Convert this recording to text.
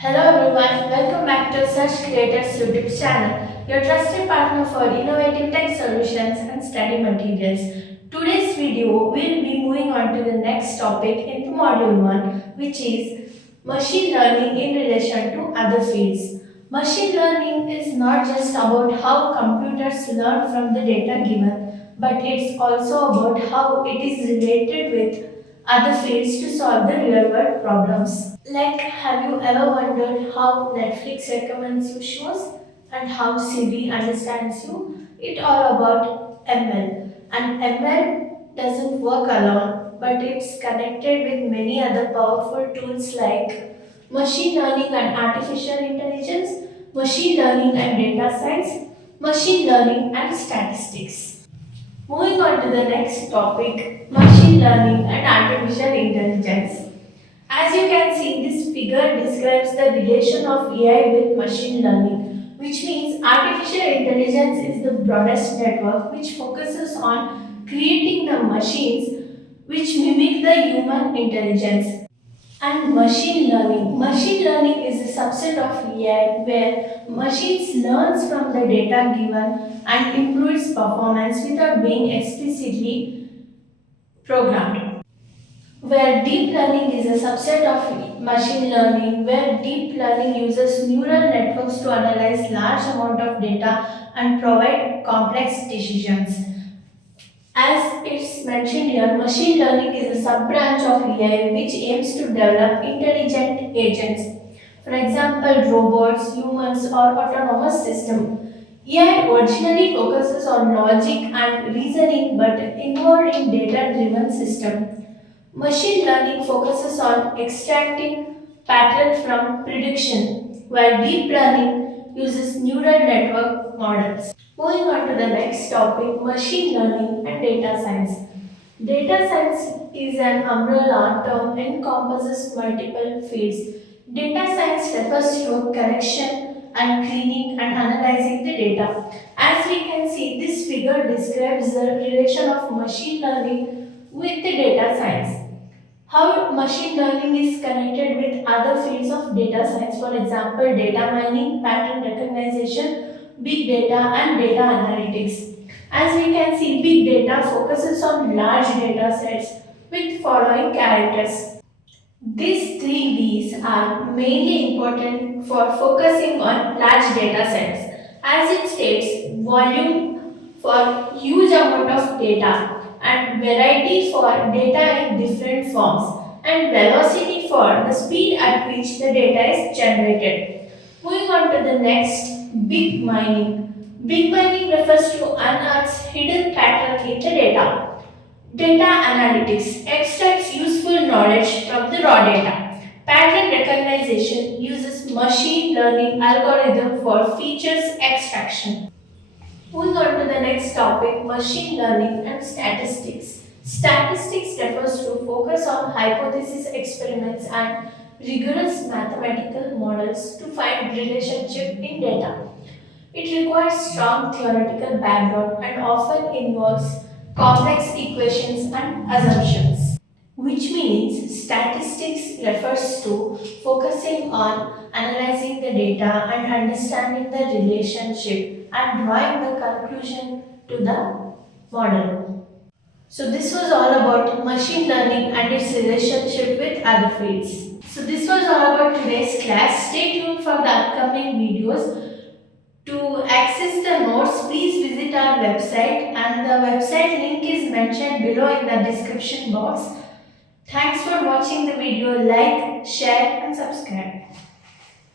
Hello everyone, welcome back to Search Creators YouTube channel, your trusted partner for innovative tech solutions and study materials. Today's video will be moving on to the next topic in the module 1, which is machine learning in relation to other fields. Machine learning is not just about how computers learn from the data given, but it's also about how it is related with other fields to solve the real world problems. Like, have you ever wondered how Netflix recommends you shows and how Siri understands you? It's all about ML. And ML doesn't work alone, but it's connected with many other powerful tools like machine learning and artificial intelligence, machine learning and data science, machine learning and statistics. Moving on to the next topic, machine learning and artificial intelligence. As you can see, this figure describes the relation of AI with machine learning, which means artificial intelligence is the broadest network which focuses on creating the machines which mimic the human intelligence. And machine learning. Machine learning is a subset of AI where machines learns from the data given and improves performance without being explicitly programmed. Where deep learning is a subset of machine learning where deep learning uses neural networks to analyze large amount of data and provide complex decisions. As it's mentioned here, machine learning is a sub-branch of AI which aims to develop intelligent agents. For example, robots, humans, or autonomous systems. AI originally focuses on logic and reasoning but involved in data-driven system. Machine learning focuses on extracting patterns from prediction, while deep learning uses neural network models. Moving on to the next topic, machine learning and data science. Data science is an umbrella term encompasses multiple fields. Data science refers to collection and cleaning and analyzing the data. As we can see, this figure describes the relation of machine learning with the data science. How machine learning is connected with other fields of data science, for example, data mining, pattern recognition, big data, and data analytics. As we can see, big data focuses on large data sets with following characters. These three V's are mainly important for focusing on large data sets. As it states, volume for huge amount of data and variety for data in different forms and velocity for the speed at which the data is generated. Moving on to the next, big mining. Big mining refers to unearths hidden pattern in the data. Data analytics extracts useful knowledge from the raw data. Pattern recognition uses machine learning algorithm for features extraction. Moving on to the next topic, machine learning and statistics. Statistics refers to focus on hypothesis experiments and rigorous mathematical models to find relationship in data. It requires strong theoretical background and often involves complex equations and assumptions, which means statistics refers to focusing on analyzing the data and understanding the relationship and drawing the conclusion to the model. So this was all about machine learning and its relationship with other fields. So this was all about today's class. Stay tuned for the upcoming videos. To access the notes, please visit our website and the website link is mentioned below in the description box. Thanks for watching the video. Like, share and subscribe.